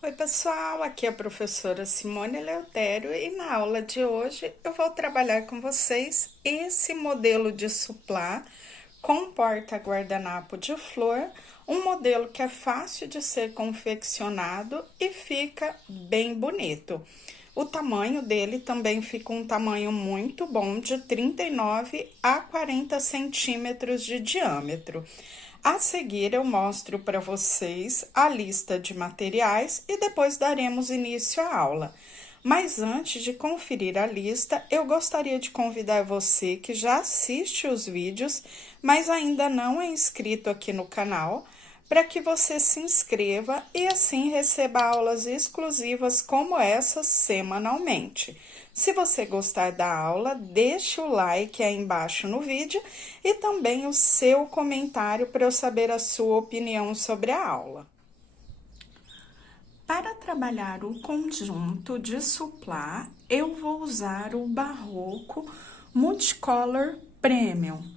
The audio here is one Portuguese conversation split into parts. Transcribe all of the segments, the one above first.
Oi, pessoal, aqui é a professora Simone Eleutério e na aula de hoje eu vou trabalhar com vocês esse modelo de suplá com porta-guardanapo de flor, um modelo que é fácil de ser confeccionado e fica bem bonito. O tamanho dele também fica um tamanho muito bom, de 39 a 40 centímetros de diâmetro. A seguir, eu mostro para vocês a lista de materiais e depois daremos início à aula. Mas antes de conferir a lista, eu gostaria de convidar você que já assiste os vídeos, mas ainda não é inscrito aqui no canal, para que você se inscreva e assim receba aulas exclusivas como essa semanalmente. Se você gostar da aula, deixe o like aí embaixo no vídeo e também o seu comentário para eu saber a sua opinião sobre a aula. Para trabalhar o conjunto de suplá, eu vou usar o Barroco Multicolor Premium.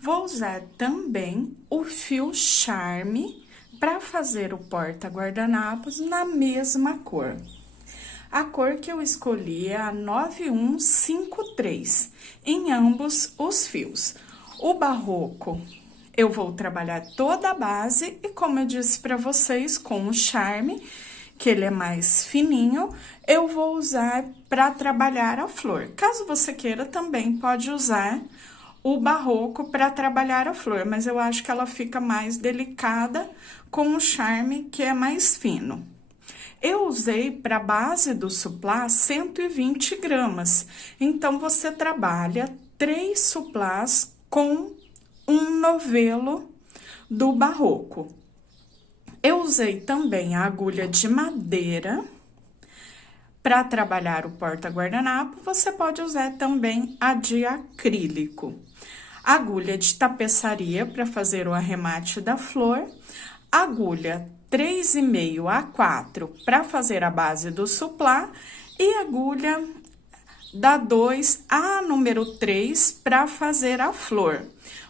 Vou usar também o fio Charme para fazer o porta-guardanapos na mesma cor. A cor que eu escolhi é a 9153, em ambos os fios. O Barroco, eu vou trabalhar toda a base e, como eu disse para vocês, com o Charme, que ele é mais fininho, eu vou usar para trabalhar a flor. Caso você queira, também pode usar o Barroco para trabalhar a flor, mas eu acho que ela fica mais delicada com o Charme, que é mais fino. Eu usei para a base do suplá 120 gramas, então você trabalha 3 suplás com um novelo do Barroco. Eu usei também a agulha de madeira para trabalhar o porta-guardanapo, você pode usar também a de acrílico. Agulha de tapeçaria para fazer o arremate da flor, agulha 3,5 a 4 para fazer a base do suplá e agulha da 2 a número 3 para fazer a flor.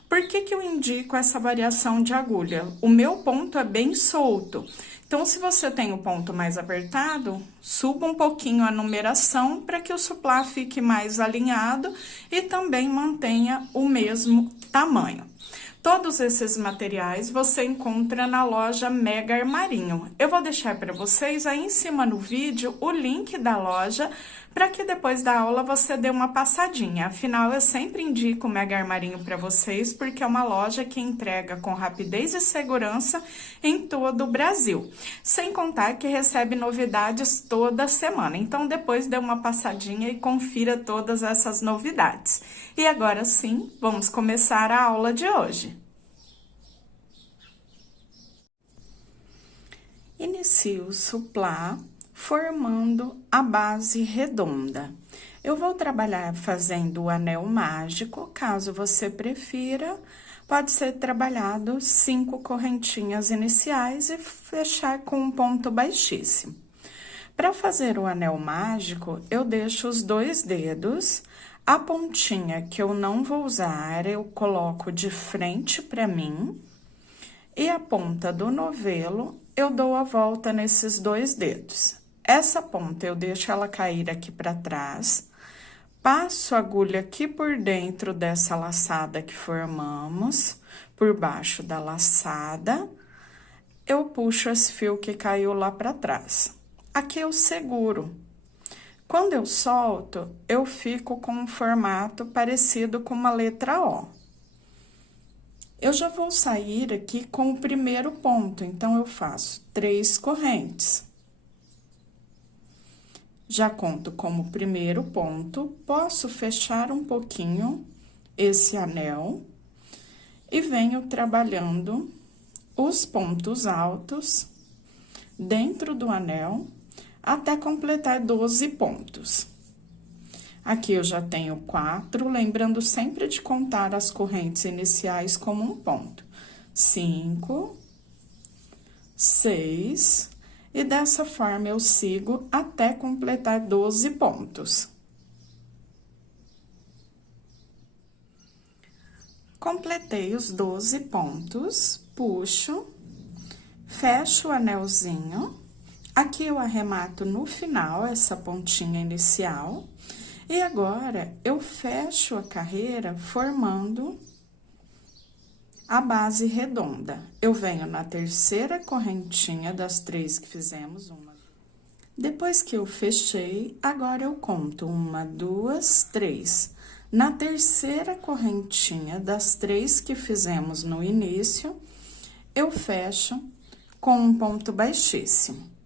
Por que que eu indico essa variação de agulha? O meu ponto é bem solto. Então, se você tem o ponto mais apertado, suba um pouquinho a numeração para que o suplá fique mais alinhado e também mantenha o mesmo tamanho. Todos esses materiais você encontra na loja Mega Armarinho. Eu vou deixar para vocês aí em cima no vídeo o link da loja para que depois da aula você dê uma passadinha. Afinal, eu sempre indico o Mega Armarinho para vocês porque é uma loja que entrega com rapidez e segurança em todo o Brasil. Sem contar que recebe novidades toda semana. Então, depois dê uma passadinha e confira todas essas novidades. E agora sim, vamos começar a aula de hoje. Inicio o suplá formando a base redonda. Eu vou trabalhar fazendo o anel mágico, caso você prefira, pode ser trabalhado 5 correntinhas iniciais e fechar com um ponto baixíssimo. Para fazer o anel mágico, eu deixo os 2 dedos, a pontinha que eu não vou usar, eu coloco de frente para mim, e a ponta do novelo, eu dou a volta nesses 2 dedos. Essa ponta eu deixo ela cair aqui para trás, passo a agulha aqui por dentro dessa laçada que formamos, por baixo da laçada, eu puxo esse fio que caiu lá para trás. Aqui eu seguro. Quando eu solto, eu fico com um formato parecido com uma letra O. Eu já vou sair aqui com o primeiro ponto, então eu faço 3 correntes. Já conto como primeiro ponto, posso fechar um pouquinho esse anel e venho trabalhando os pontos altos dentro do anel até completar 12 pontos. Aqui eu já tenho 4, lembrando sempre de contar as correntes iniciais como um ponto. 5, 6, e dessa forma eu sigo até completar 12 pontos. Completei os 12 pontos, puxo, fecho o anelzinho Aqui eu arremato no final essa pontinha inicial. E agora, eu fecho a carreira formando a base redonda. Eu venho na terceira correntinha das 3 que fizemos, uma. Depois que eu fechei, agora eu conto 1, 2, 3. Na terceira correntinha das 3 que fizemos no início, eu fecho com um ponto baixíssimo.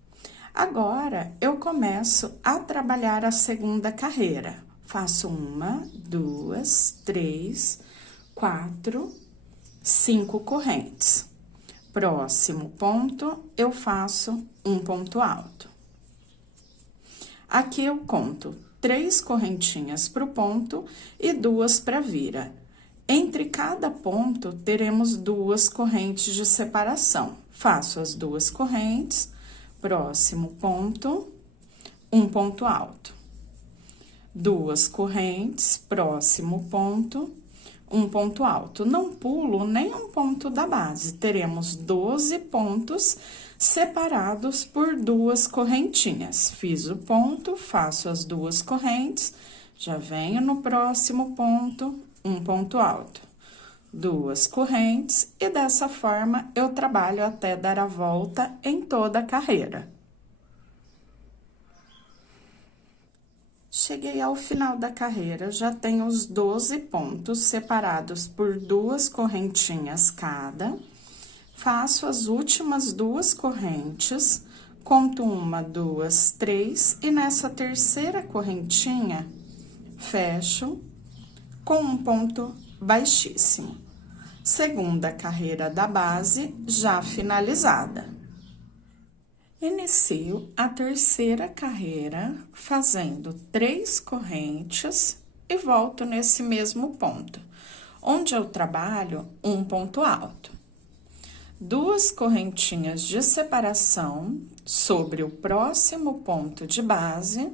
Agora, eu começo a trabalhar a segunda carreira. Faço 1, 2, 3, 4, 5 correntes. Próximo ponto, eu faço um ponto alto. Aqui eu conto 3 correntinhas para o ponto e 2 para a vira. Entre cada ponto, teremos 2 correntes de separação. Faço as 2 correntes. Próximo ponto, um ponto alto. 2 correntes, próximo ponto, um ponto alto. Não pulo nenhum ponto da base. Teremos 12 pontos separados por 2 correntinhas. Fiz o ponto, faço as 2 correntes, já venho no próximo ponto, um ponto alto. 2 correntes, e dessa forma, eu trabalho até dar a volta em toda a carreira. Cheguei ao final da carreira, já tenho os 12 pontos separados por 2 correntinhas cada. Faço as últimas 2 correntes, conto 1, 2, 3, e nessa terceira correntinha, fecho com um ponto baixíssimo. Segunda carreira da base já finalizada. Inicio a terceira carreira fazendo 3 correntes e volto nesse mesmo ponto, onde eu trabalho um ponto alto. 2 correntinhas de separação sobre o próximo ponto de base,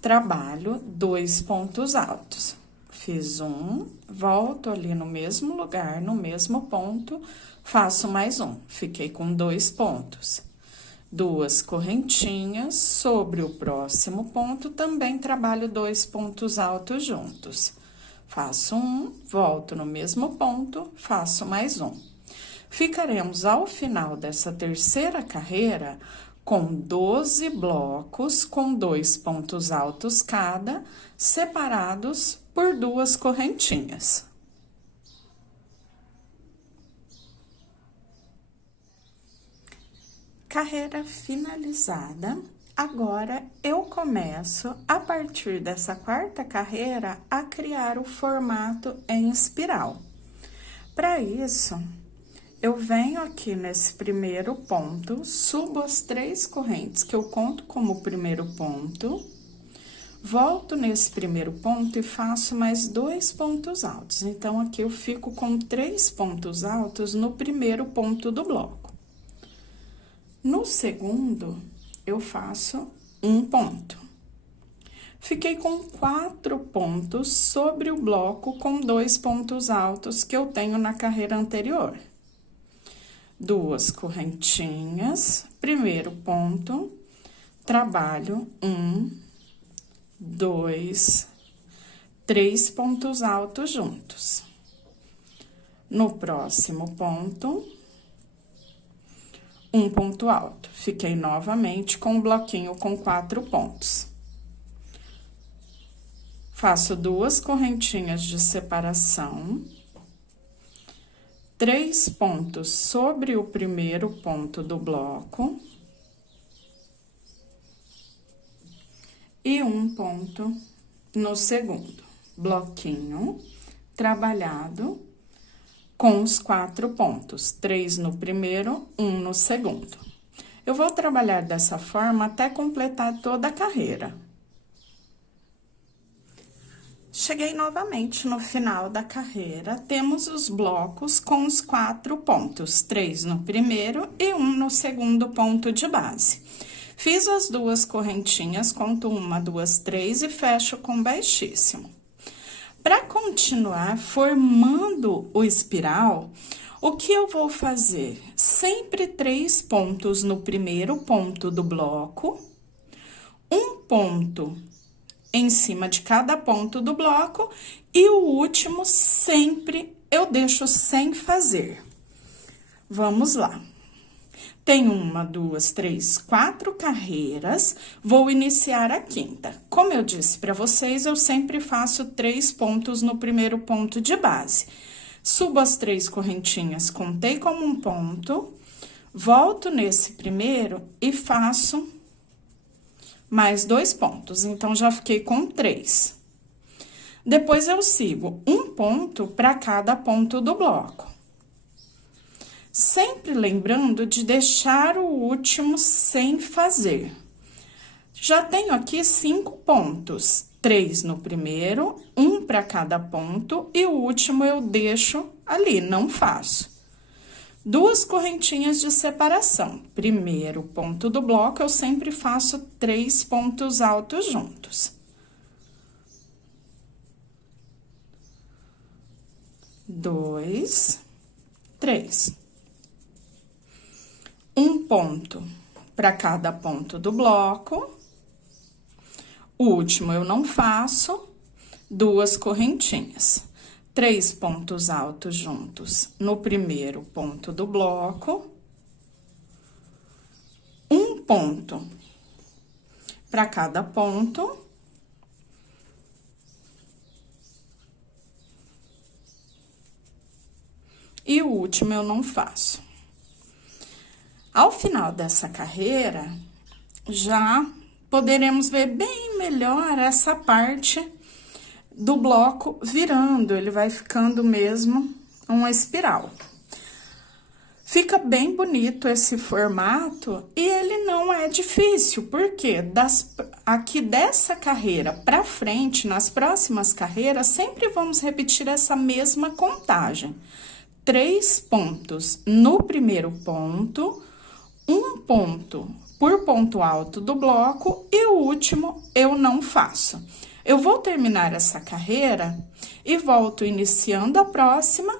trabalho 2 pontos altos. Fiz um, volto ali no mesmo lugar, no mesmo ponto, faço mais um. Fiquei com 2 pontos. 2 correntinhas sobre o próximo ponto, também trabalho 2 pontos altos juntos. Faço um, volto no mesmo ponto, faço mais um. Ficaremos ao final dessa terceira carreira com 12 blocos com 2 pontos altos cada, separados por 2 correntinhas. Carreira finalizada. Agora, eu começo, a partir dessa quarta carreira, a criar o formato em espiral. Para isso, eu venho aqui nesse primeiro ponto, subo as 3 correntes que eu conto como primeiro ponto, volto nesse primeiro ponto e faço mais 2 pontos altos. Então, aqui eu fico com 3 pontos altos no primeiro ponto do bloco. No segundo, eu faço um ponto. Fiquei com 4 pontos sobre o bloco com 2 pontos altos que eu tenho na carreira anterior. 2 correntinhas, primeiro ponto, trabalho 1, 2, 3 pontos altos juntos. No próximo ponto, um ponto alto. Fiquei novamente com um bloquinho com 4 pontos. Faço 2 correntinhas de separação, 3 pontos sobre o primeiro ponto do bloco e um ponto no segundo. Bloquinho trabalhado com os 4 pontos, 3 no primeiro, 1 no segundo. Eu vou trabalhar dessa forma até completar toda a carreira. Cheguei novamente no final da carreira, temos os blocos com os 4 pontos, 3 no primeiro e 1 no segundo ponto de base. Fiz as 2 correntinhas, conto 1, 2, 3 e fecho com baixíssimo. Para continuar formando o espiral, O que eu vou fazer? Sempre 3 pontos no primeiro ponto do bloco, um ponto em cima de cada ponto do bloco e o último sempre eu deixo sem fazer. Vamos lá. Tem 1, 2, 3, 4 carreiras, vou iniciar a quinta. Como eu disse para vocês, eu sempre faço 3 pontos no primeiro ponto de base. Subo as 3 correntinhas, contei como um ponto, volto nesse primeiro e faço mais 2 pontos, então, já fiquei com 3. Depois, eu sigo um ponto para cada ponto do bloco. Sempre lembrando de deixar o último sem fazer. Já tenho aqui 5 pontos, 3 no primeiro, 1 para cada ponto, e o último eu deixo ali, não faço. 2 correntinhas de separação. Primeiro ponto do bloco, eu sempre faço 3 pontos altos juntos. 2, 3. Um ponto para cada ponto do bloco. O último eu não faço, 2 correntinhas. 3 pontos altos juntos no primeiro ponto do bloco. Um ponto para cada ponto. E o último eu não faço. Ao final dessa carreira, já poderemos ver bem melhor essa parte do bloco virando, ele vai ficando mesmo uma espiral. Fica bem bonito esse formato e ele não é difícil, porque aqui dessa carreira para frente, nas próximas carreiras, sempre vamos repetir essa mesma contagem. 3 pontos no primeiro ponto, um ponto por ponto alto do bloco e o último eu não faço. Eu vou terminar essa carreira e volto iniciando a próxima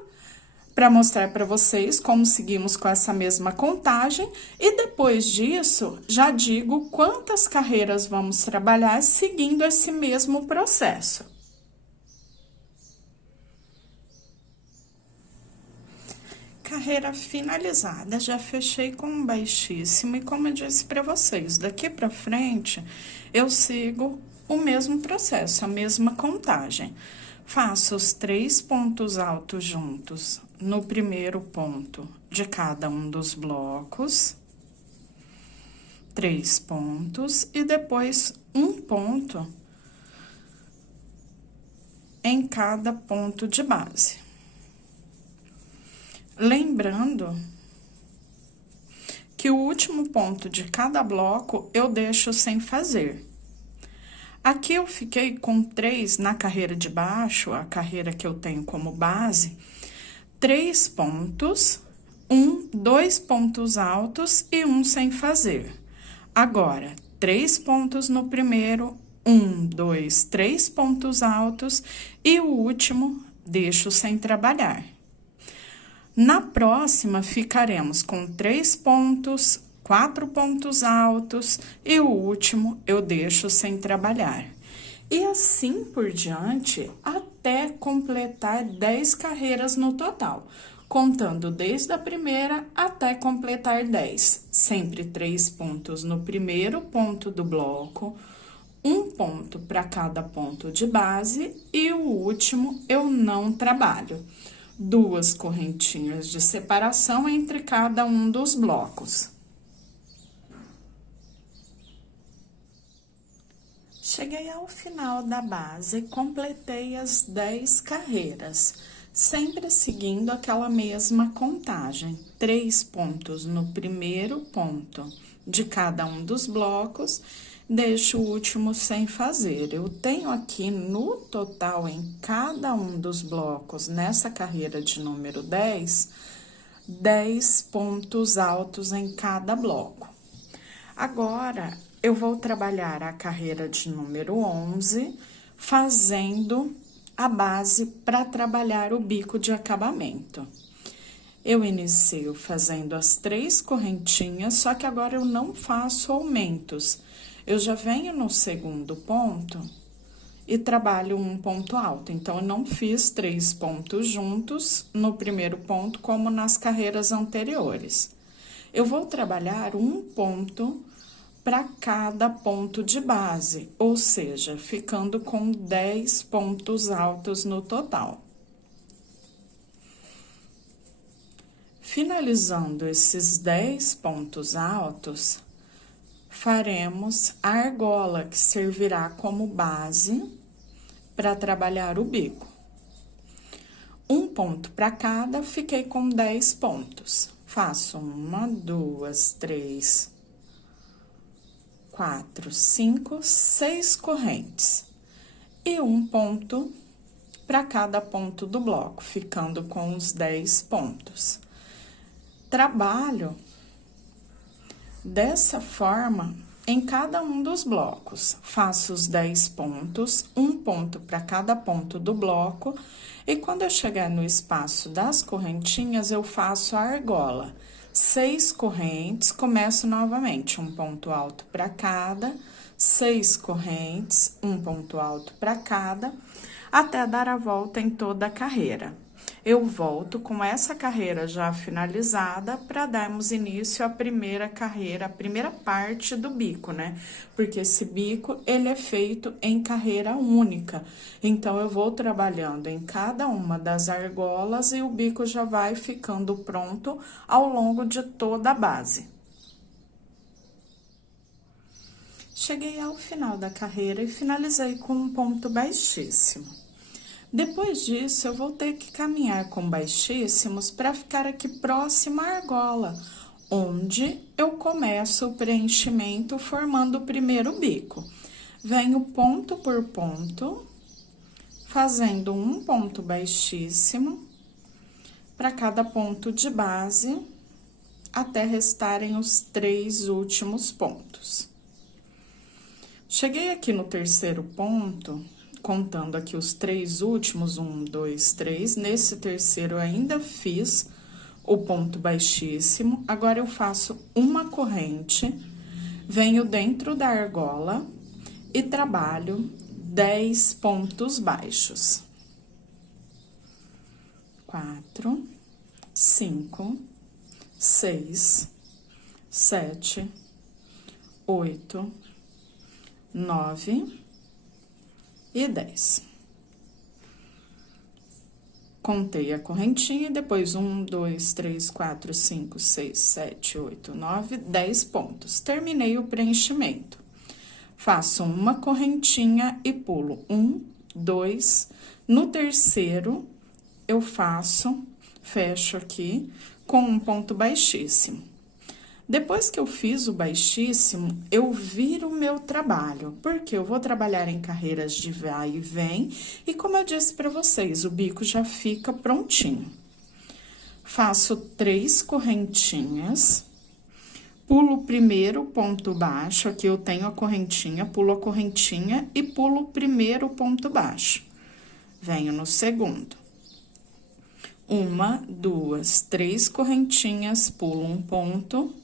para mostrar para vocês como seguimos com essa mesma contagem e depois disso já digo quantas carreiras vamos trabalhar seguindo esse mesmo processo. Carreira finalizada, já fechei com um baixíssimo e como eu disse para vocês, daqui para frente eu sigo o mesmo processo, a mesma contagem. Faço os 3 pontos altos juntos no primeiro ponto de cada um dos blocos, 3 pontos e depois um ponto em cada ponto de base. Lembrando que o último ponto de cada bloco eu deixo sem fazer. Aqui eu fiquei com 3 na carreira de baixo, a carreira que eu tenho como base, 3 pontos, 2 pontos altos e 1 sem fazer. Agora, 3 pontos no primeiro, 2, 3 pontos altos e o último deixo sem trabalhar. Na próxima, ficaremos com 3 pontos, 4 pontos altos e o último eu deixo sem trabalhar. E assim por diante, até completar 10 carreiras no total, contando desde a primeira até completar 10. Sempre 3 pontos no primeiro ponto do bloco, um ponto para cada ponto de base e o último eu não trabalho. 2 correntinhas de separação entre cada um dos blocos. Cheguei ao final da base e completei as 10 carreiras, sempre seguindo aquela mesma contagem. 3 pontos no primeiro ponto de cada um dos blocos, deixo o último sem fazer. Eu tenho aqui no total, em cada um dos blocos, nessa carreira de número 10, 10 pontos altos em cada bloco. Agora, eu vou trabalhar a carreira de número 11, fazendo a base para trabalhar o bico de acabamento. Eu inicio fazendo as 3 correntinhas, só que agora eu não faço aumentos. Eu já venho no segundo ponto e trabalho um ponto alto. Então, eu não fiz 3 pontos juntos no primeiro ponto, como nas carreiras anteriores. Eu vou trabalhar um ponto para cada ponto de base, ou seja, ficando com 10 pontos altos no total. Finalizando esses 10 pontos altos, faremos a argola, que servirá como base para trabalhar o bico. Um ponto para cada, fiquei com 10 pontos. Faço 1, 2, 3, 4, 5, 6 correntes. E um ponto para cada ponto do bloco, ficando com os 10 pontos. Trabalho dessa forma em cada um dos blocos. Faço os 10 pontos, um ponto para cada ponto do bloco, e quando eu chegar no espaço das correntinhas, eu faço a argola. 6 correntes, começo novamente, um ponto alto para cada, 6 correntes, um ponto alto para cada, até dar a volta em toda a carreira. Eu volto com essa carreira já finalizada para darmos início à primeira carreira, a primeira parte do bico, né? Porque esse bico, ele é feito em carreira única. Então, eu vou trabalhando em cada uma das argolas e o bico já vai ficando pronto ao longo de toda a base. Cheguei ao final da carreira e finalizei com um ponto baixíssimo. Depois disso, eu vou ter que caminhar com baixíssimos para ficar aqui próximo à argola, onde eu começo o preenchimento formando o primeiro bico. Venho ponto por ponto, fazendo um ponto baixíssimo para cada ponto de base, até restarem os 3 últimos pontos. Cheguei aqui no terceiro ponto, contando aqui os 3 últimos, 1, 2, 3, nesse terceiro eu ainda fiz o ponto baixíssimo, agora eu faço uma corrente, venho dentro da argola e trabalho 10 pontos baixos. 4, 5, 6, 7, 8, 9... e 10. Contei a correntinha, depois 1, 2, 3, 4, 5, 6, 7, 8, 9, 10 pontos. Terminei o preenchimento. Faço uma correntinha e pulo 1, 2. No terceiro, eu fecho aqui com um ponto baixíssimo. Depois que eu fiz o baixíssimo, eu viro o meu trabalho, porque eu vou trabalhar em carreiras de vai e vem, e como eu disse para vocês, o bico já fica prontinho. Faço 3 correntinhas, pulo o primeiro ponto baixo, aqui eu tenho a correntinha, pulo a correntinha e pulo o primeiro ponto baixo. Venho no segundo. 1, 2, 3 correntinhas, pulo um ponto.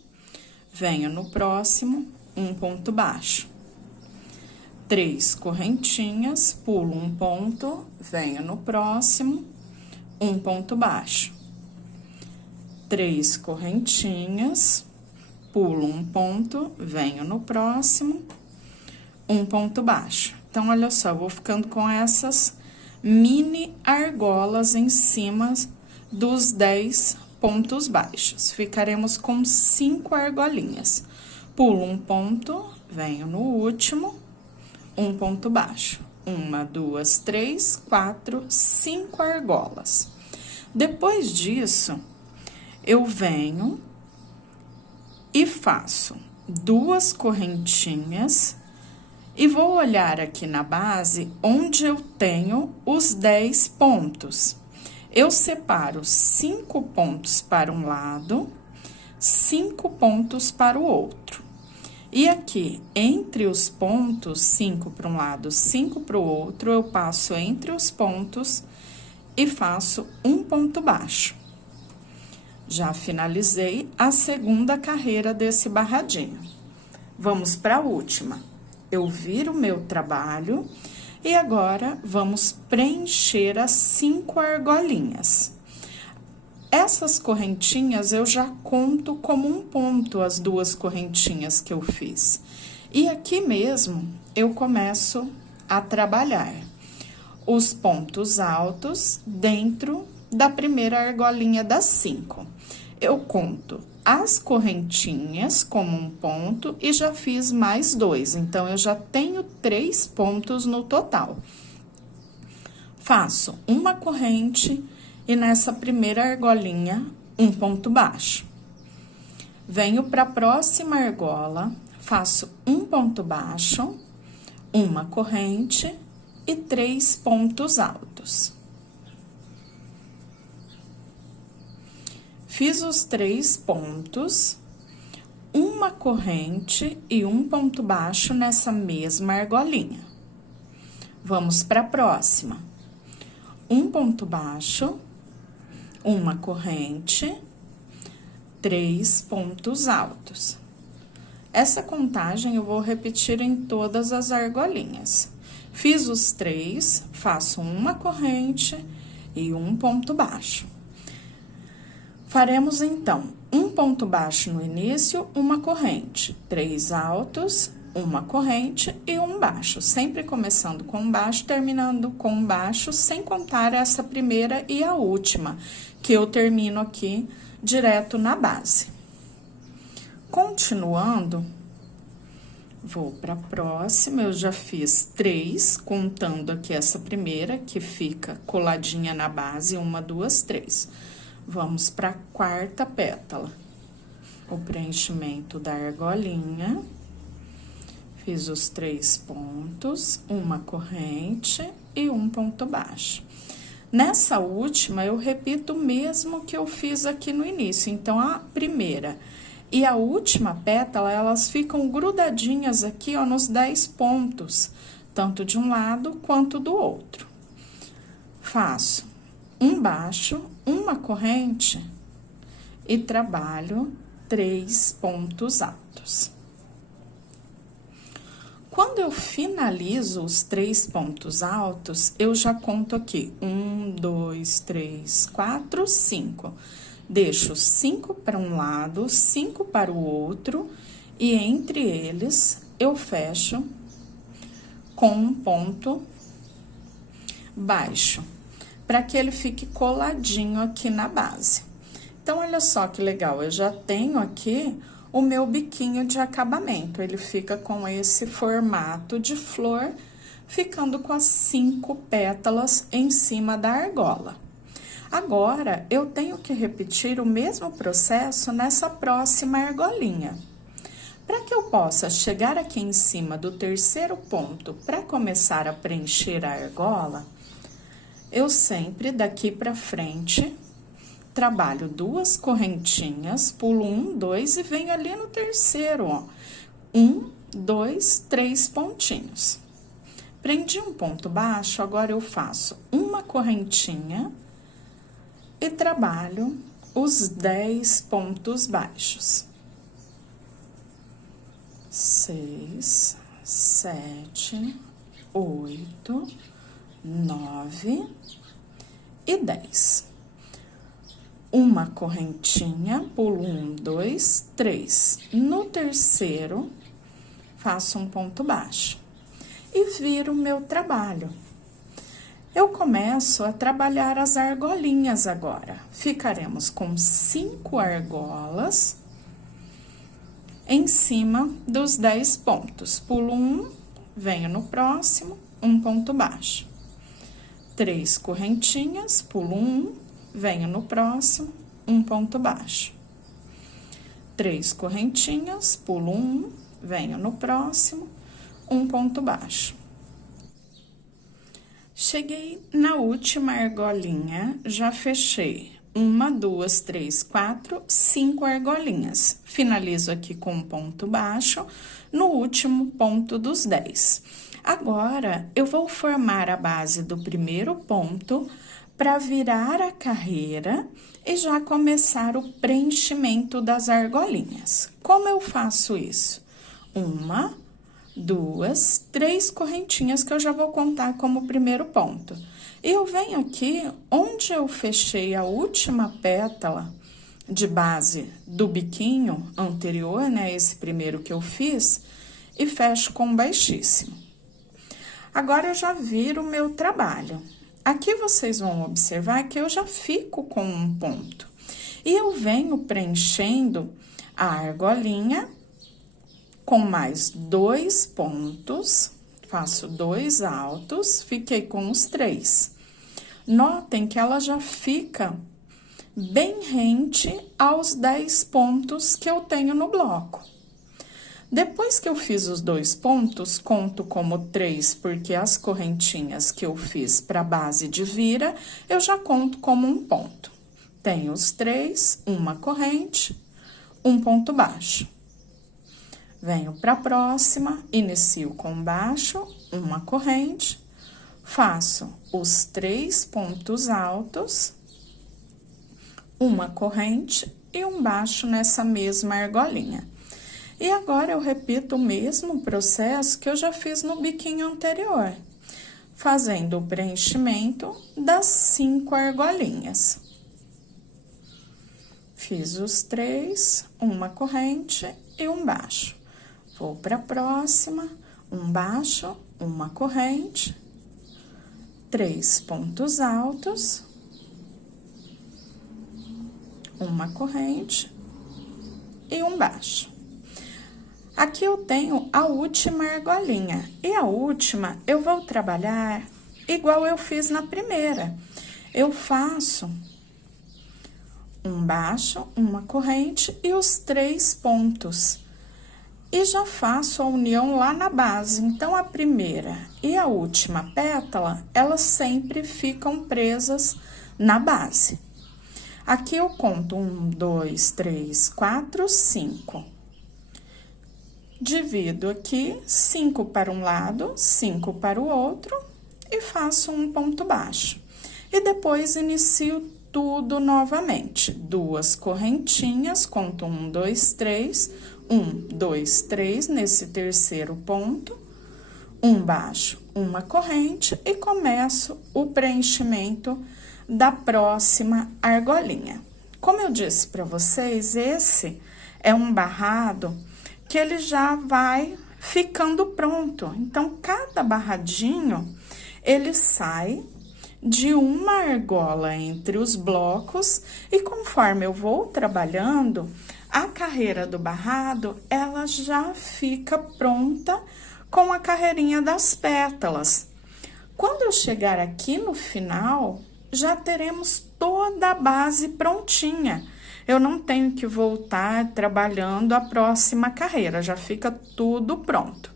Venho no próximo, um ponto baixo. 3 correntinhas, pulo um ponto, venho no próximo, um ponto baixo. 3 correntinhas, pulo um ponto, venho no próximo, um ponto baixo. Então, olha só, eu vou ficando com essas mini argolas em cima dos 10 pontos baixos. Ficaremos com 5 argolinhas. Pulo um ponto, venho no último, um ponto baixo. 1, 2, 3, 4, 5 argolas. Depois disso, eu venho e faço 2 correntinhas e vou olhar aqui na base onde eu tenho os 10 pontos. Eu separo 5 pontos para um lado, 5 pontos para o outro. E aqui, entre os pontos, 5 para um lado, 5 para o outro, eu passo entre os pontos e faço um ponto baixo. Já finalizei a segunda carreira desse barradinho. Vamos para a última. Eu viro o meu trabalho e agora vamos preencher as 5 argolinhas. Essas correntinhas eu já conto como um ponto, as 2 correntinhas que eu fiz. E aqui mesmo eu começo a trabalhar os pontos altos dentro da primeira argolinha das 5. Eu conto as correntinhas como um ponto e já fiz mais 2, então eu já tenho 3 pontos no total. Faço uma corrente e nessa primeira argolinha, um ponto baixo. Venho para a próxima argola, faço um ponto baixo, uma corrente e 3 pontos altos. Fiz os 3 pontos, uma corrente e um ponto baixo nessa mesma argolinha. Vamos para a próxima. Um ponto baixo, uma corrente, 3 pontos altos. Essa contagem eu vou repetir em todas as argolinhas. Fiz os 3, faço uma corrente e um ponto baixo. Faremos, então, um ponto baixo no início, uma corrente, 3 altos, uma corrente e um baixo. Sempre começando com baixo, terminando com baixo, sem contar essa primeira e a última, que eu termino aqui direto na base. Continuando, vou para a próxima, eu já fiz 3, contando aqui essa primeira, que fica coladinha na base, 1, 2, 3. Vamos para a quarta pétala. O preenchimento da argolinha. Fiz os 3 pontos, uma corrente e um ponto baixo. Nessa última, eu repito o mesmo que eu fiz aqui no início. Então, a primeira e a última pétala, elas ficam grudadinhas aqui, ó, nos 10 pontos, tanto de um lado quanto do outro. Faço um baixo, uma corrente e trabalho 3 pontos altos. Quando eu finalizo os 3 pontos altos, eu já conto aqui 1, 2, 3, 4, 5. Deixo 5 para um lado, 5 para o outro e entre eles eu fecho com um ponto baixo, para que ele fique coladinho aqui na base. Então, olha só que legal, eu já tenho aqui o meu biquinho de acabamento. Ele fica com esse formato de flor, ficando com as 5 pétalas em cima da argola. Agora, eu tenho que repetir o mesmo processo nessa próxima argolinha. Para que eu possa chegar aqui em cima do terceiro ponto para começar a preencher a argola, eu sempre, daqui para frente, trabalho 2 correntinhas, pulo 1, 2 e venho ali no terceiro, ó. 1, 2, 3 pontinhos. Prendi um ponto baixo, agora eu faço uma correntinha e trabalho os 10 pontos baixos. 6, 7, 8, 9 e 10. Uma correntinha, pulo 1, 2, 3. No terceiro, faço um ponto baixo e viro o meu trabalho. Eu começo a trabalhar as argolinhas agora. Ficaremos com 5 argolas em cima dos 10 pontos. Pulo 1, venho no próximo, um ponto baixo. 3 correntinhas, pulo 1, venho no próximo, um ponto baixo. 3 correntinhas, pulo 1, venho no próximo, um ponto baixo. Cheguei na última argolinha, já fechei 1, 2, 3, 4, 5 argolinhas. Finalizo aqui com um ponto baixo no último ponto dos 10. Agora, eu vou formar a base do primeiro ponto para virar a carreira e já começar o preenchimento das argolinhas. Como eu faço isso? 1, 2, 3 correntinhas que eu já vou contar como primeiro ponto. E eu venho aqui onde eu fechei a última pétala de base do biquinho anterior, né, esse primeiro que eu fiz, e fecho com baixíssimo. Agora, eu já viro o meu trabalho. Aqui, vocês vão observar que eu já fico com um ponto. E eu venho preenchendo a argolinha com mais 2 pontos, faço 2 altos, fiquei com os 3. Notem que ela já fica bem rente aos 10 pontos que eu tenho no bloco. Depois que eu fiz os 2 pontos, conto como 3, porque as correntinhas que eu fiz para a base de vira, eu já conto como um ponto. Tenho os 3, uma corrente, um ponto baixo. Venho para a próxima, inicio com baixo, uma corrente, faço os 3 pontos altos, uma corrente e um baixo nessa mesma argolinha. E agora, eu repito o mesmo processo que eu já fiz no biquinho anterior, fazendo o preenchimento das 5 argolinhas. Fiz os 3, uma corrente e um baixo. Vou para a próxima, um baixo, uma corrente, 3 pontos altos, uma corrente e um baixo. Aqui eu tenho a última argolinha, e a última eu vou trabalhar igual eu fiz na primeira. Eu faço um baixo, uma corrente e os 3 pontos. E já faço a união lá na base. Então, a primeira e a última pétala, elas sempre ficam presas na base. Aqui eu conto 1, 2, 3, 4, 5. Divido aqui 5 para um lado, 5 para o outro e faço um ponto baixo. E depois inicio tudo novamente. 2 correntinhas, conto 1, 2, 3, 1, 2, 3 nesse terceiro ponto, um baixo, uma corrente e começo o preenchimento da próxima argolinha. Como eu disse para vocês, esse é um barrado que ele já vai ficando pronto. Então, cada barradinho, ele sai de uma argola entre os blocos e conforme eu vou trabalhando, a carreira do barrado, ela já fica pronta com a carreirinha das pétalas. Quando eu chegar aqui no final, já teremos toda a base prontinha. Eu não tenho que voltar trabalhando a próxima carreira, já fica tudo pronto.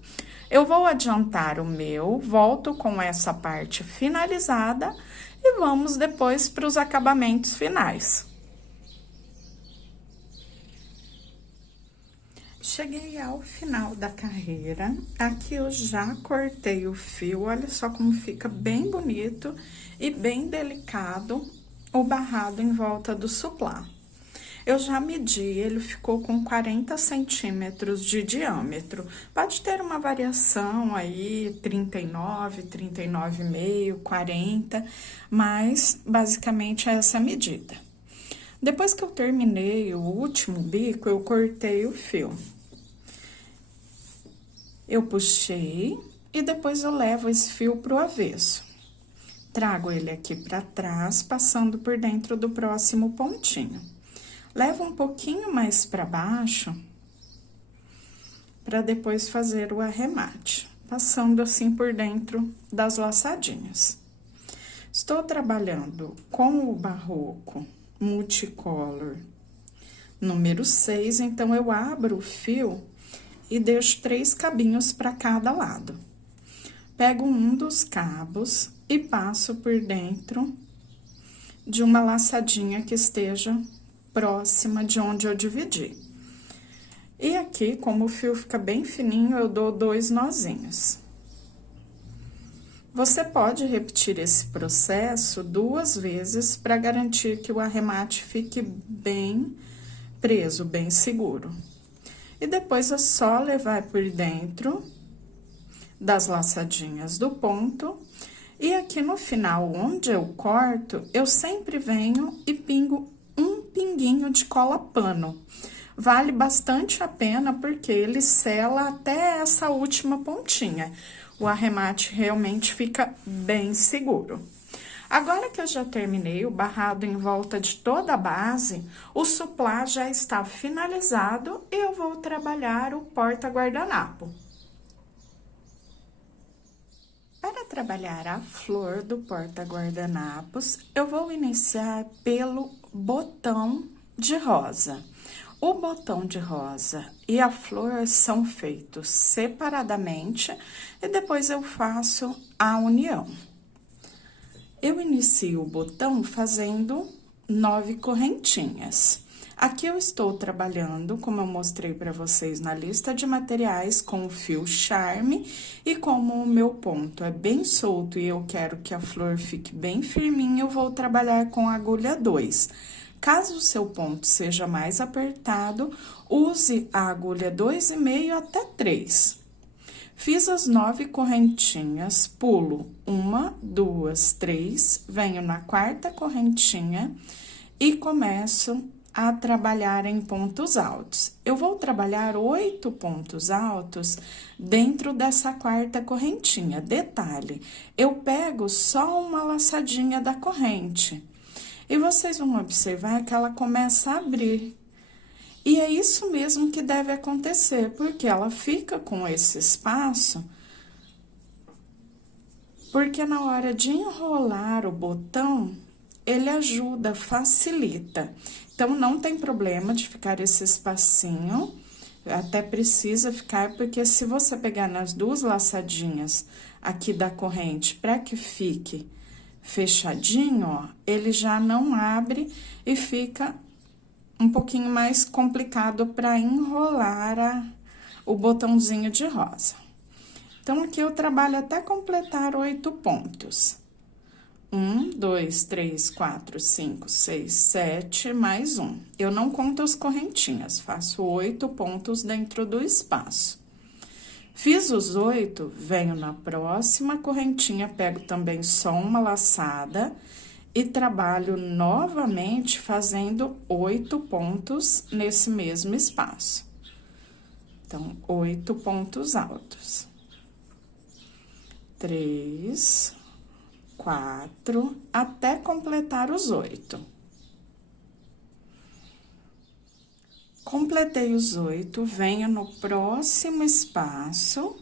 Eu vou adiantar o meu, volto com essa parte finalizada e vamos depois para os acabamentos finais. Cheguei ao final da carreira, aqui eu já cortei o fio, olha só como fica bem bonito e bem delicado o barrado em volta do suplá. Eu já medi, ele ficou com 40 centímetros de diâmetro. Pode ter uma variação aí, 39, 39,5, 40, mas basicamente é essa medida. Depois que eu terminei o último bico, eu cortei o fio. Eu puxei e depois eu levo esse fio pro avesso. Trago ele aqui pra trás, passando por dentro do próximo pontinho. Levo um pouquinho mais para baixo, para depois fazer o arremate, passando assim por dentro das laçadinhas. Estou trabalhando com o barroco multicolor número 6, então eu abro o fio e deixo 3 cabinhos para cada lado. Pego um dos cabos e passo por dentro de uma laçadinha que esteja próxima de onde eu dividi. E aqui, como o fio fica bem fininho, eu dou 2 nozinhos. Você pode repetir esse processo 2 vezes para garantir que o arremate fique bem preso, bem seguro. E depois é só levar por dentro das laçadinhas do ponto. E aqui no final, onde eu corto, eu sempre venho e pingo um pinguinho de cola pano. Vale bastante a pena porque ele sela até essa última pontinha. O arremate realmente fica bem seguro. Agora que eu já terminei o barrado em volta de toda a base, o suplá já está finalizado e eu vou trabalhar o porta-guardanapo. Para trabalhar a flor do porta-guardanapos, eu vou iniciar pelo botão de rosa. O botão de rosa e a flor são feitos separadamente e depois eu faço a união. Eu inicio o botão fazendo 9 correntinhas. Aqui eu estou trabalhando, como eu mostrei para vocês na lista de materiais, com o fio Charme. E como o meu ponto é bem solto e eu quero que a flor fique bem firminha, eu vou trabalhar com a agulha 2. Caso o seu ponto seja mais apertado, use a agulha 2,5 até 3. Fiz as 9 correntinhas, pulo 1, 2, 3, venho na 4ª correntinha e começo a trabalhar em pontos altos. Eu vou trabalhar 8 pontos altos dentro dessa 4ª correntinha. Detalhe, eu pego só uma laçadinha da corrente. E vocês vão observar que ela começa a abrir. E é isso mesmo que deve acontecer, porque ela fica com esse espaço, porque na hora de enrolar o botão, ele ajuda, facilita. Então, não tem problema de ficar esse espacinho, até precisa ficar, porque se você pegar nas 2 laçadinhas aqui da corrente para que fique fechadinho, ó, ele já não abre e fica um pouquinho mais complicado para enrolar o botãozinho de rosa. Então, aqui eu trabalho até completar 8 pontos. 1, 2, 3, 4, 5, 6, 7, mais 1. Eu não conto as correntinhas, faço 8 pontos dentro do espaço. Fiz os 8, venho na próxima correntinha, pego também só uma laçada e trabalho novamente fazendo 8 pontos nesse mesmo espaço. Então, 8 pontos altos. 3, 4, até completar os 8. Completei os 8, venho no próximo espaço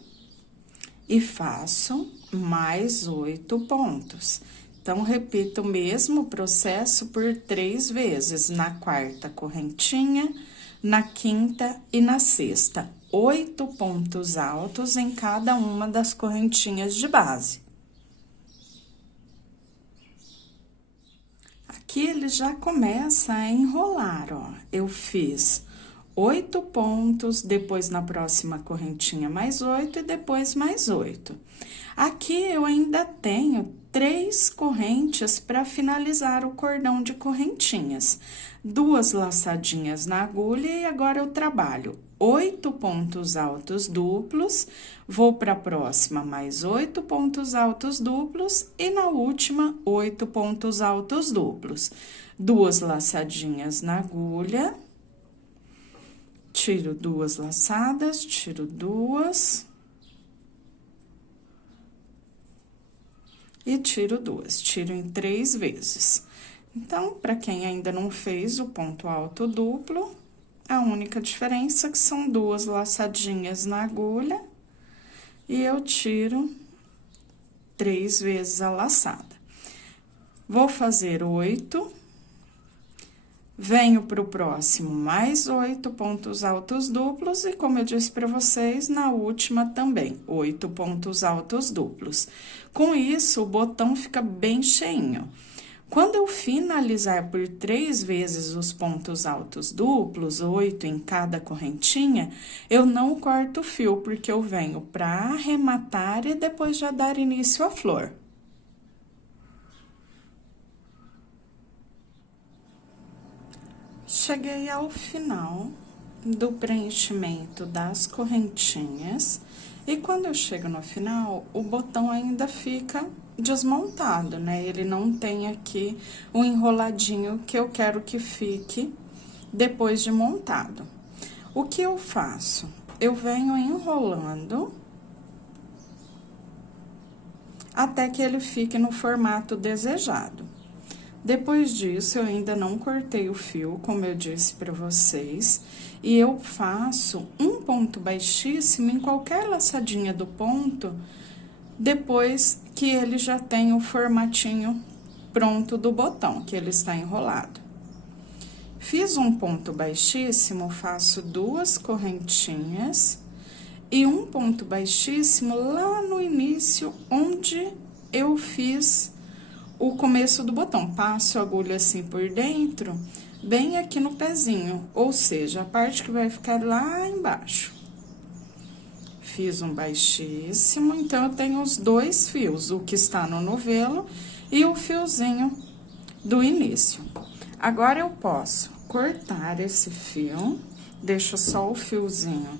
e faço mais 8 pontos. Então, repito o mesmo processo por 3 vezes, na 4ª correntinha, na 5ª e na 6ª. 8 pontos altos em cada uma das correntinhas de base. Aqui ele já começa a enrolar, ó. Eu fiz 8 pontos, depois na próxima correntinha mais 8 e depois mais 8. Aqui eu ainda tenho 3 correntes para finalizar o cordão de correntinhas. 2 laçadinhas na agulha e agora eu trabalho 8 pontos altos duplos, vou para a próxima mais 8 pontos altos duplos e na última 8 pontos altos duplos. 2 laçadinhas na agulha. Tiro 2 laçadas, tiro 2. E tiro 2, tiro em 3 vezes. Então, para quem ainda não fez o ponto alto duplo, a única diferença é que são 2 laçadinhas na agulha e eu tiro 3 vezes a laçada. Vou fazer 8. Venho para o próximo mais 8 pontos altos duplos e, como eu disse para vocês, na última também, 8 pontos altos duplos. Com isso, o botão fica bem cheinho. Quando eu finalizar por 3 vezes os pontos altos duplos, 8 em cada correntinha, eu não corto o fio, porque eu venho para arrematar e depois já dar início à flor. Cheguei ao final do preenchimento das correntinhas, e quando eu chego no final, o botão ainda fica desmontado, né? Ele não tem aqui o enroladinho que eu quero que fique depois de montado. O que eu faço? Eu venho enrolando até que ele fique no formato desejado. Depois disso, eu ainda não cortei o fio, como eu disse para vocês, e eu faço um ponto baixíssimo em qualquer laçadinha do ponto, depois que ele já tem o formatinho pronto do botão, que ele está enrolado. Fiz um ponto baixíssimo, faço 2 correntinhas e um ponto baixíssimo lá no início, onde eu fiz o começo do botão. Passo a agulha assim por dentro, bem aqui no pezinho, ou seja, a parte que vai ficar lá embaixo. Fiz um baixíssimo, então, eu tenho os 2 fios, o que está no novelo e o fiozinho do início. Agora, eu posso cortar esse fio, deixo só o fiozinho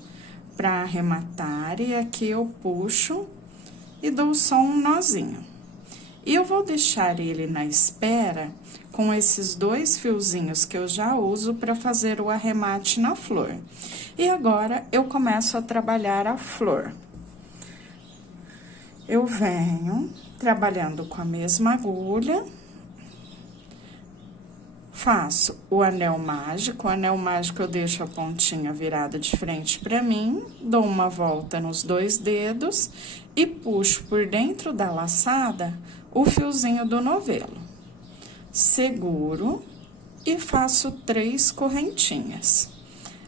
para arrematar, e aqui eu puxo e dou só um nozinho. E eu vou deixar ele na espera com esses 2 fiozinhos que eu já uso para fazer o arremate na flor. E agora, eu começo a trabalhar a flor. Eu venho trabalhando com a mesma agulha, faço o anel mágico eu deixo a pontinha virada de frente para mim, dou uma volta nos 2 dedos e puxo por dentro da laçada o fiozinho do novelo. Seguro e faço 3 correntinhas.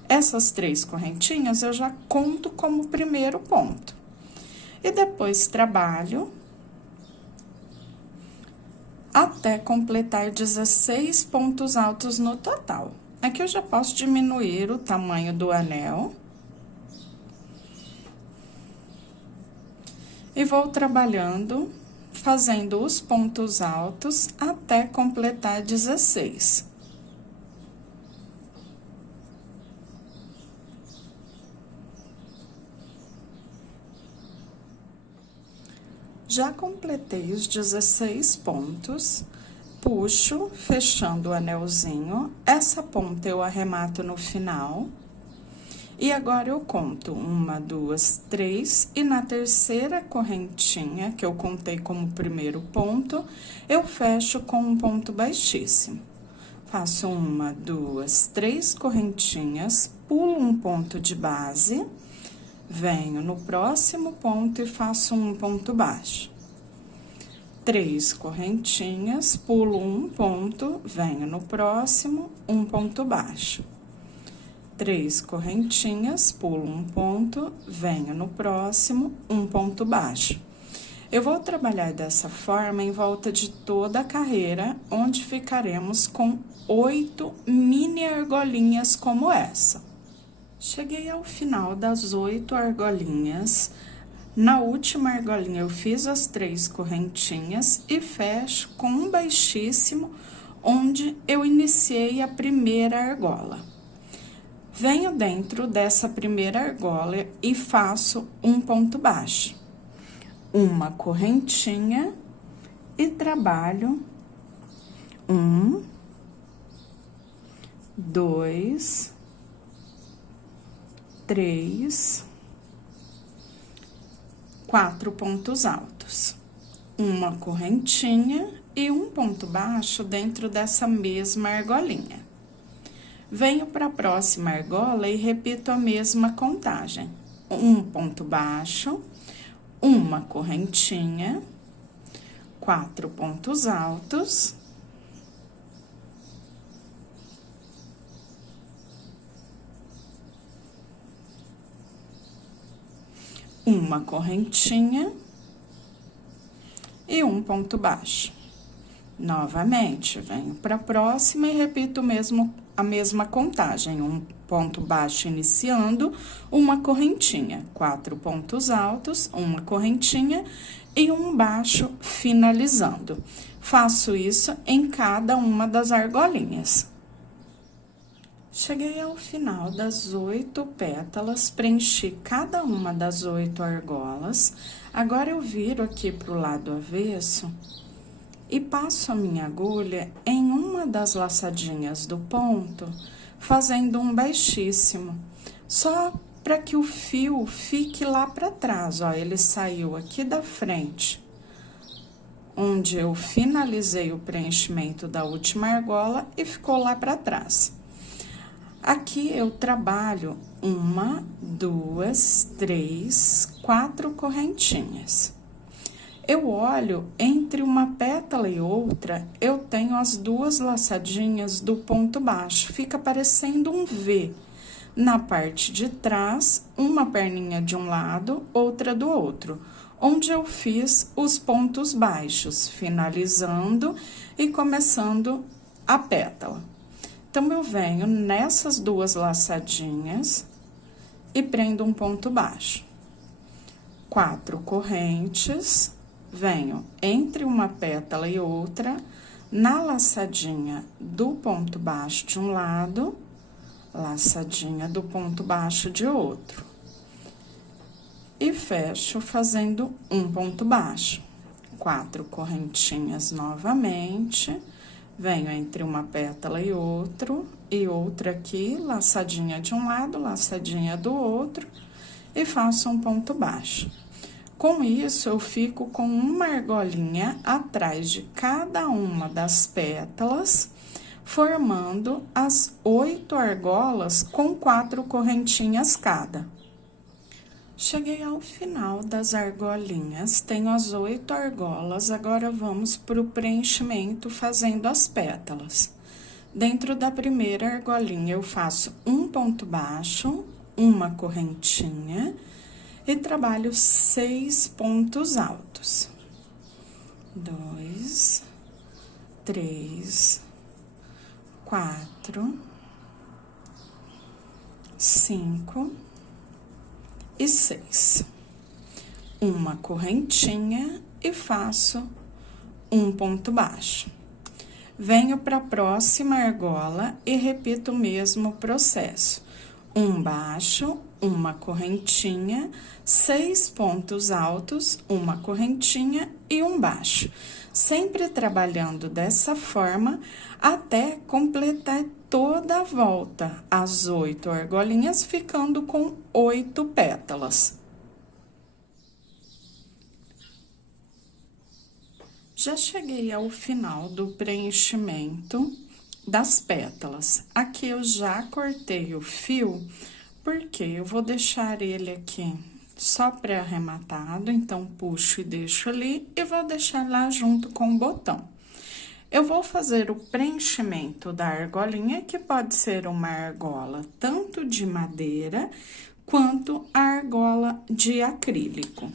Essas 3 correntinhas eu já conto como primeiro ponto. E depois trabalho até completar 16 pontos altos no total. Aqui eu já posso diminuir o tamanho do anel. E vou trabalhando, fazendo os pontos altos até completar 16. Já completei os 16 pontos, puxo, fechando o anelzinho, essa ponta eu arremato no final. E agora, eu conto 1, 2, 3, e na terceira correntinha, que eu contei como primeiro ponto, eu fecho com um ponto baixíssimo. Faço 1, 2, 3 correntinhas, pulo um ponto de base, venho no próximo ponto e faço um ponto baixo. 3 correntinhas, pulo um ponto, venho no próximo, um ponto baixo. 3 correntinhas, pulo um ponto, venho no próximo, um ponto baixo. Eu vou trabalhar dessa forma em volta de toda a carreira, onde ficaremos com 8 mini argolinhas como essa. Cheguei ao final das 8 argolinhas. Na última argolinha, eu fiz as 3 correntinhas e fecho com um baixíssimo, onde eu iniciei a primeira argola. Venho dentro dessa primeira argola e faço um ponto baixo, uma correntinha e trabalho 1, 2, 3, 4 pontos altos, uma correntinha e um ponto baixo dentro dessa mesma argolinha. Venho para a próxima argola e repito a mesma contagem. Um ponto baixo, uma correntinha, 4 pontos altos, uma correntinha e um ponto baixo. Novamente, venho para a próxima e repito a mesma contagem. Um ponto baixo iniciando, uma correntinha. 4 pontos altos, uma correntinha e um baixo finalizando. Faço isso em cada uma das argolinhas. Cheguei ao final das 8 pétalas, preenchi cada uma das 8 argolas. Agora, eu viro aqui para o lado avesso e passo a minha agulha em uma das laçadinhas do ponto, fazendo um baixíssimo, só para que o fio fique lá para trás, ó, ele saiu aqui da frente, onde eu finalizei o preenchimento da última argola e ficou lá para trás. Aqui eu trabalho 1, 2, 3, 4 correntinhas. Eu olho entre uma pétala e outra, eu tenho as 2 laçadinhas do ponto baixo, fica parecendo um V. Na parte de trás, uma perninha de um lado, outra do outro, onde eu fiz os pontos baixos, finalizando e começando a pétala. Então, eu venho nessas 2 laçadinhas e prendo um ponto baixo. 4 correntes. Venho entre uma pétala e outra, na laçadinha do ponto baixo de um lado, laçadinha do ponto baixo de outro. E fecho fazendo um ponto baixo. 4 correntinhas novamente, venho entre uma pétala e outra aqui, laçadinha de um lado, laçadinha do outro, e faço um ponto baixo. Com isso, eu fico com uma argolinha atrás de cada uma das pétalas, formando as 8 argolas com 4 correntinhas cada. Cheguei ao final das argolinhas, tenho as 8 argolas, agora vamos para o preenchimento fazendo as pétalas. Dentro da primeira argolinha, eu faço um ponto baixo, uma correntinha, e trabalho 6 pontos altos. 2, 3, 4, 5 e 6. Uma correntinha e faço um ponto baixo. Venho para a próxima argola e repito o mesmo processo. Um baixo, uma correntinha, 6 pontos altos, uma correntinha e um baixo. Sempre trabalhando dessa forma até completar toda a volta, as 8 argolinhas, ficando com 8 pétalas. Já cheguei ao final do preenchimento das pétalas. Aqui eu já cortei o fio, porque eu vou deixar ele aqui só pré-arrematado, então puxo e deixo ali e vou deixar lá junto com o botão. Eu vou fazer o preenchimento da argolinha, que pode ser uma argola tanto de madeira quanto a argola de acrílico.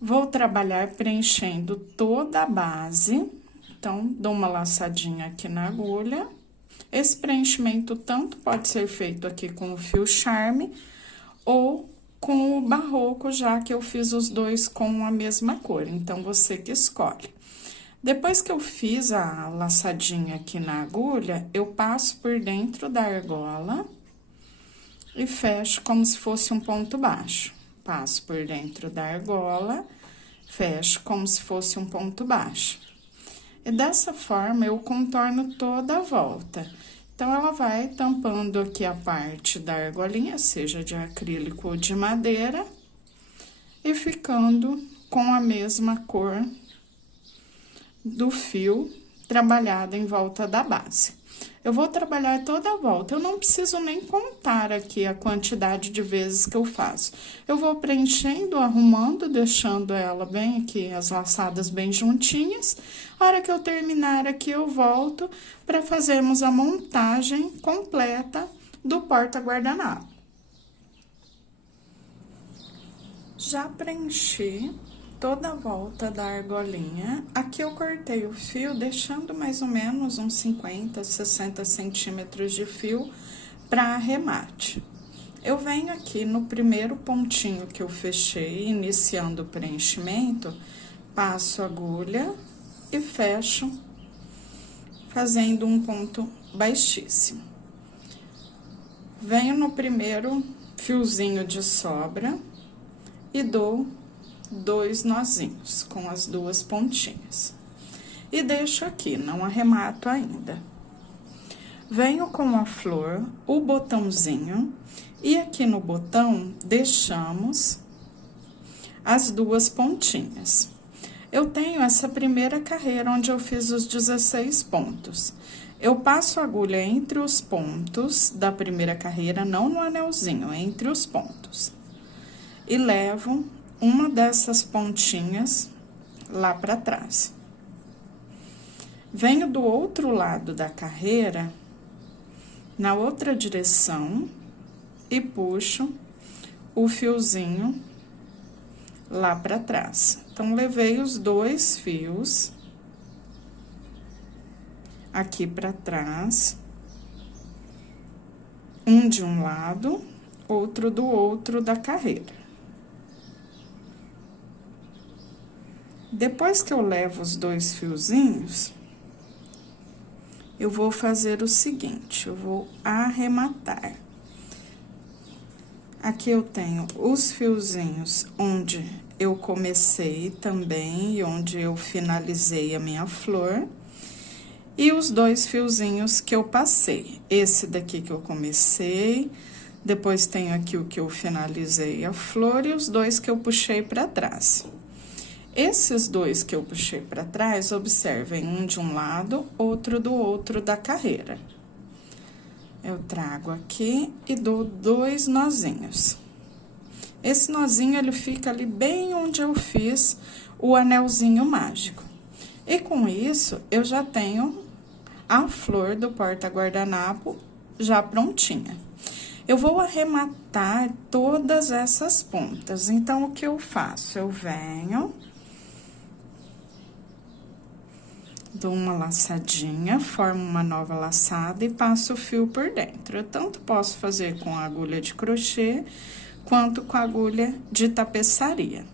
Vou trabalhar preenchendo toda a base. Então, dou uma laçadinha aqui na agulha. Esse preenchimento tanto pode ser feito aqui com o fio charme ou com o barroco, já que eu fiz os dois com a mesma cor. Então, você que escolhe. Depois que eu fiz a laçadinha aqui na agulha, eu passo por dentro da argola e fecho como se fosse um ponto baixo. Passo por dentro da argola, fecho como se fosse um ponto baixo. E dessa forma, eu contorno toda a volta. Então, ela vai tampando aqui a parte da argolinha, seja de acrílico ou de madeira, e ficando com a mesma cor do fio trabalhado em volta da base. Eu vou trabalhar toda a volta, eu não preciso nem contar aqui a quantidade de vezes que eu faço. Eu vou preenchendo, arrumando, deixando ela bem aqui, as laçadas bem juntinhas. A hora que eu terminar aqui, eu volto para fazermos a montagem completa do porta-guardanapo. Já preenchi toda a volta da argolinha. Aqui eu cortei o fio, deixando mais ou menos uns 50, 60 centímetros de fio para arremate. Eu venho aqui no primeiro pontinho que eu fechei, iniciando o preenchimento, passo a agulha e fecho, fazendo um ponto baixíssimo. Venho no primeiro fiozinho de sobra e dou 2 nozinhos com as 2 pontinhas. E deixo aqui, não arremato ainda. Venho com a flor, o botãozinho, e aqui no botão deixamos as 2 pontinhas. Eu tenho essa primeira carreira onde eu fiz os 16 pontos. Eu passo a agulha entre os pontos da primeira carreira, não no anelzinho, entre os pontos. E levo uma dessas pontinhas lá para trás. Venho do outro lado da carreira, na outra direção, e puxo o fiozinho lá para trás. Então, levei os 2 fios aqui para trás, um de um lado, outro do outro da carreira. Depois que eu levo os 2 fiozinhos, eu vou fazer o seguinte, eu vou arrematar. Aqui eu tenho os fiozinhos onde eu comecei também e onde eu finalizei a minha flor. E os 2 fiozinhos que eu passei. Esse daqui que eu comecei, depois tenho aqui o que eu finalizei a flor e os 2 que eu puxei para trás. Esses 2 que eu puxei para trás, observem, um de um lado, outro do outro da carreira. Eu trago aqui e dou 2 nozinhos. Esse nozinho, ele fica ali bem onde eu fiz o anelzinho mágico. E com isso, eu já tenho a flor do porta-guardanapo já prontinha. Eu vou arrematar todas essas pontas. Então, o que eu faço? Eu venho, dou uma laçadinha, formo uma nova laçada e passo o fio por dentro. Eu tanto posso fazer com a agulha de crochê, quanto com a agulha de tapeçaria.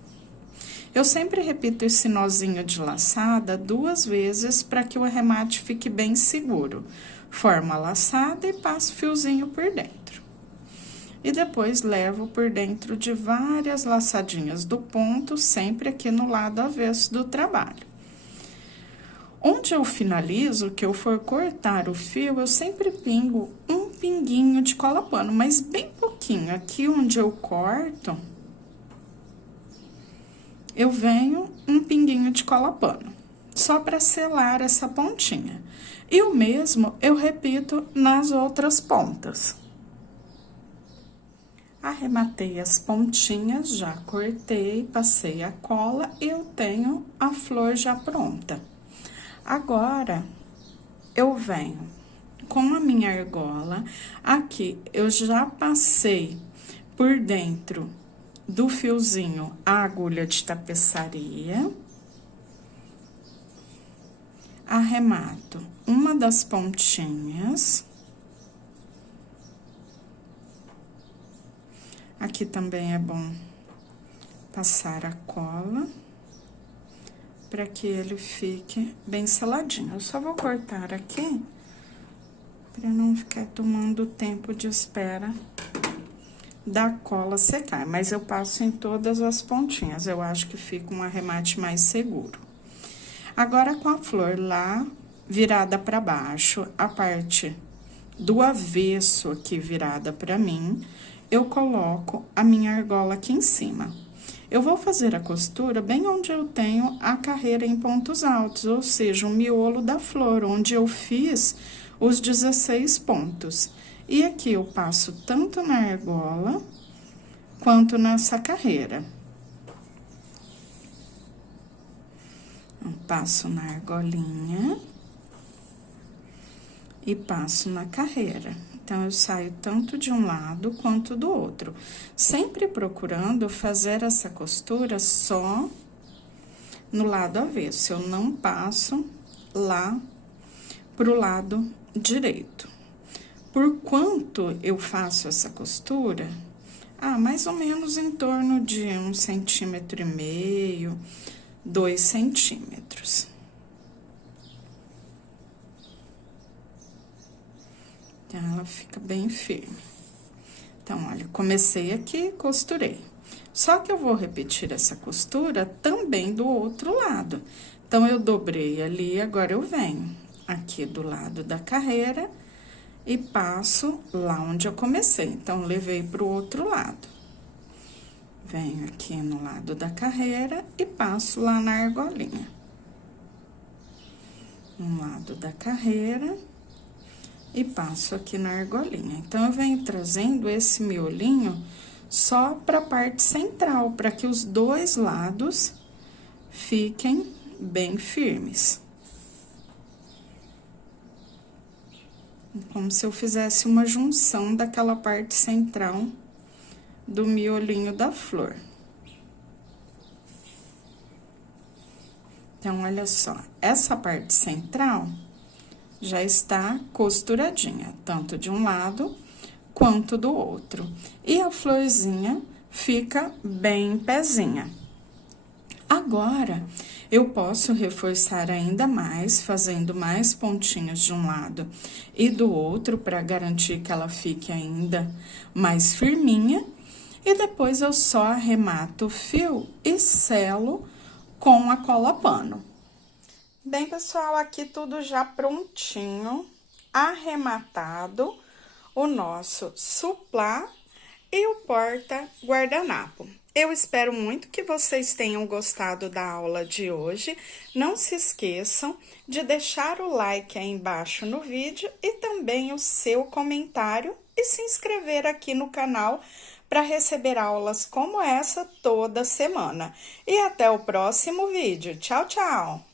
Eu sempre repito esse nozinho de laçada 2 vezes para que o arremate fique bem seguro. Formo a laçada e passo o fiozinho por dentro. E depois levo por dentro de várias laçadinhas do ponto, sempre aqui no lado avesso do trabalho. Onde eu finalizo, que eu for cortar o fio, eu sempre pingo um pinguinho de cola pano, mas bem pouquinho. Aqui onde eu corto, eu venho um pinguinho de cola pano, só para selar essa pontinha. E o mesmo eu repito nas outras pontas. Arrematei as pontinhas, já cortei, passei a cola e eu tenho a flor já pronta. Agora, eu venho com a minha argola, aqui eu já passei por dentro do fiozinho a agulha de tapeçaria, arremato uma das pontinhas, aqui também é bom passar a cola, para que ele fique bem seladinho. Eu só vou cortar aqui, para não ficar tomando tempo de espera da cola secar, mas eu passo em todas as pontinhas, eu acho que fica um arremate mais seguro. Agora, com a flor lá virada para baixo, a parte do avesso aqui virada para mim, eu coloco a minha argola aqui em cima. Eu vou fazer a costura bem onde eu tenho a carreira em pontos altos, ou seja, o miolo da flor, onde eu fiz os 16 pontos. E aqui eu passo tanto na argola, quanto nessa carreira. Eu passo na argolinha e passo na carreira. Então, eu saio tanto de um lado quanto do outro. Sempre procurando fazer essa costura só no lado avesso, eu não passo lá pro lado direito. Por quanto eu faço essa costura? Mais ou menos em torno de 1,5 centímetros, 2 centímetros. Então, ela fica bem firme. Então, olha, comecei aqui, costurei. Só que eu vou repetir essa costura também do outro lado. Então, eu dobrei ali, agora eu venho aqui do lado da carreira e passo lá onde eu comecei. Então, levei pro outro lado. Venho aqui no lado da carreira e passo lá na argolinha. No lado da carreira e passo aqui na argolinha. Então, eu venho trazendo esse miolinho só para a parte central, para que os dois lados fiquem bem firmes. Como se eu fizesse uma junção daquela parte central do miolinho da flor. Então, olha só, essa parte central já está costuradinha, tanto de um lado quanto do outro. E a florzinha fica bem em pezinha. Agora, eu posso reforçar ainda mais, fazendo mais pontinhos de um lado e do outro, para garantir que ela fique ainda mais firminha. E depois, eu só arremato o fio e selo com a cola pano. Bem, pessoal, aqui tudo já prontinho, arrematado, o nosso suplá e o porta-guardanapo. Eu espero muito que vocês tenham gostado da aula de hoje. Não se esqueçam de deixar o like aí embaixo no vídeo e também o seu comentário e se inscrever aqui no canal para receber aulas como essa toda semana. E até o próximo vídeo. Tchau, tchau!